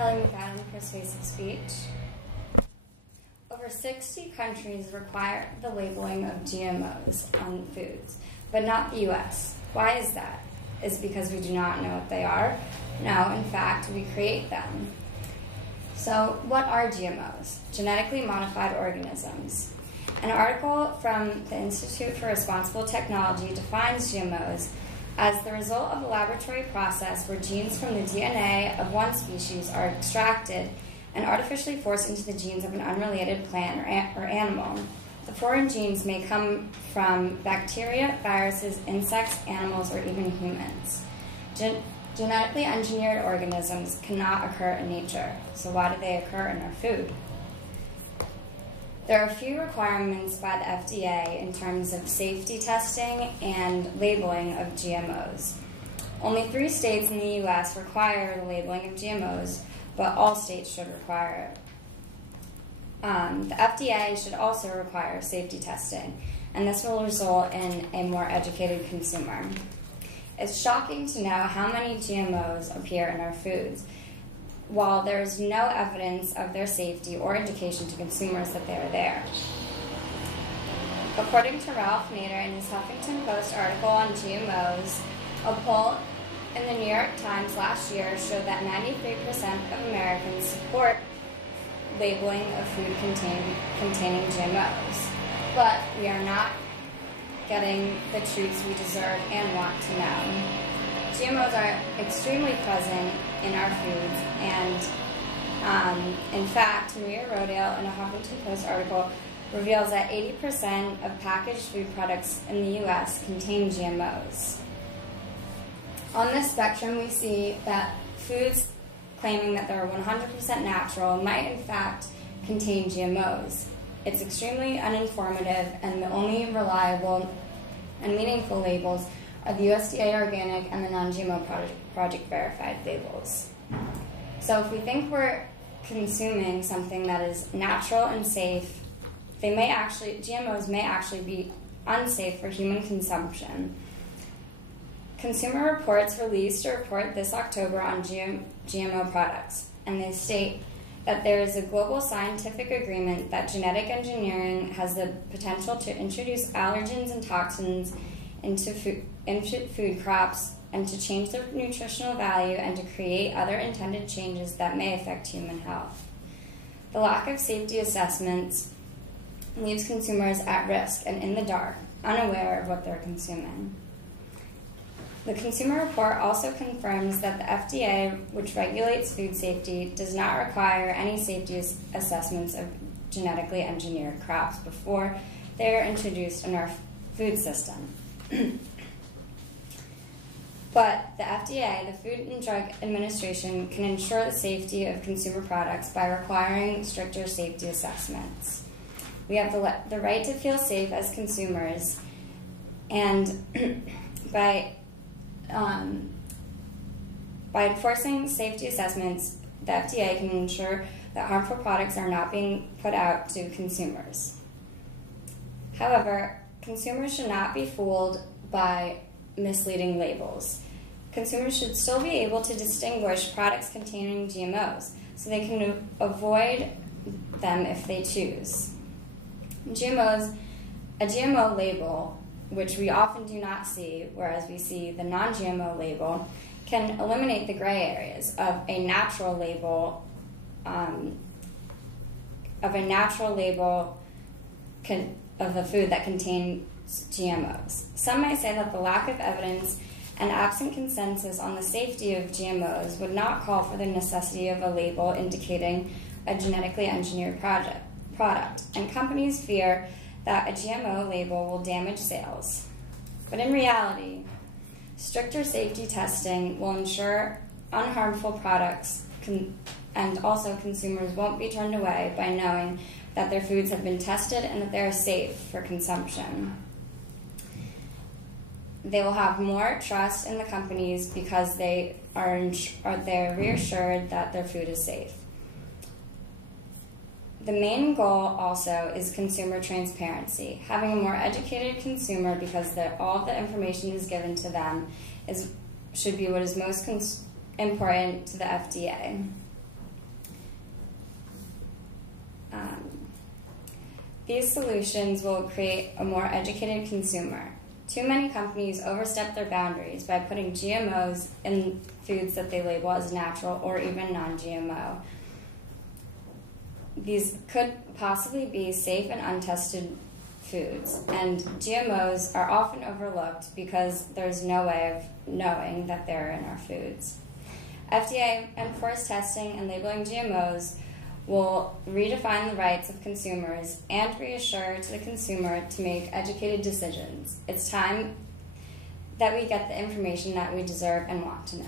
Kelly McAdam, Persuasive Speech. Over 60 countries require the labeling of GMOs on foods, but not the U.S. Why is that? Is it because we do not know what they are? No, in fact, we create them. So, what are GMOs? Genetically modified organisms. An article from the Institute for Responsible Technology defines GMOs as the result of a laboratory process where genes from the DNA of one species are extracted and artificially forced into the genes of an unrelated plant or animal. The foreign genes may come from bacteria, viruses, insects, animals, or even humans. Genetically engineered organisms cannot occur in nature, so why do they occur in our food? There are a few requirements by the FDA in terms of safety testing and labeling of GMOs. Only 3 states in the U.S. require the labeling of GMOs, but all states should require it. The FDA should also require safety testing, and this will result in a more educated consumer. It's shocking to know how many GMOs appear in our foods, while there is no evidence of their safety or indication to consumers that they are there. According to Ralph Nader in his Huffington Post article on GMOs, a poll in the New York Times last year showed that 93% of Americans support labeling of food containing GMOs. But we are not getting the truths we deserve and want to know. GMOs are extremely present in our foods, and in fact, Maria Rodale in a Huffington Post article reveals that 80% of packaged food products in the U.S. contain GMOs. On this spectrum, we see that foods claiming that they're 100% natural might in fact contain GMOs. It's extremely uninformative, and the only reliable and meaningful labels are the USDA organic and the non-GMO project verified labels. So if we think we're consuming something that is natural and safe, GMOs may actually be unsafe for human consumption. Consumer Reports released a report this October on GMO products, and they state that there is a global scientific agreement that genetic engineering has the potential to introduce allergens and toxins into food crops and to change their nutritional value and to create other intended changes that may affect human health. The lack of safety assessments leaves consumers at risk and in the dark, unaware of what they're consuming. The Consumer Report also confirms that the FDA, which regulates food safety, does not require any safety assessments of genetically engineered crops before they are introduced in our food system. But the FDA, the Food and Drug Administration, can ensure the safety of consumer products by requiring stricter safety assessments. We have the right to feel safe as consumers, and by enforcing safety assessments, the FDA can ensure that harmful products are not being put out to consumers. However, consumers should not be fooled by misleading labels. Consumers should still be able to distinguish products containing GMOs, so they can avoid them if they choose. A GMO label, which we often do not see, whereas we see the non-GMO label, can eliminate the gray areas of a natural label of a food that contains GMOs. Some might say that the lack of evidence and absent consensus on the safety of GMOs would not call for the necessity of a label indicating a genetically engineered product, and companies fear that a GMO label will damage sales. But in reality, stricter safety testing will ensure unharmful products, and also consumers won't be turned away by knowing that their foods have been tested and that they are safe for consumption. They will have more trust in the companies because they're reassured that their food is safe. The main goal also is consumer transparency. Having a more educated consumer, because all the information is given to them, should be what is most important to the FDA. These solutions will create a more educated consumer. Too many companies overstep their boundaries by putting GMOs in foods that they label as natural or even non-GMO. These could possibly be safe and untested foods, and GMOs are often overlooked because there's no way of knowing that they're in our foods. FDA enforced testing and labeling GMOs will redefine the rights of consumers and reassure to the consumer to make educated decisions. It's time that we get the information that we deserve and want to know.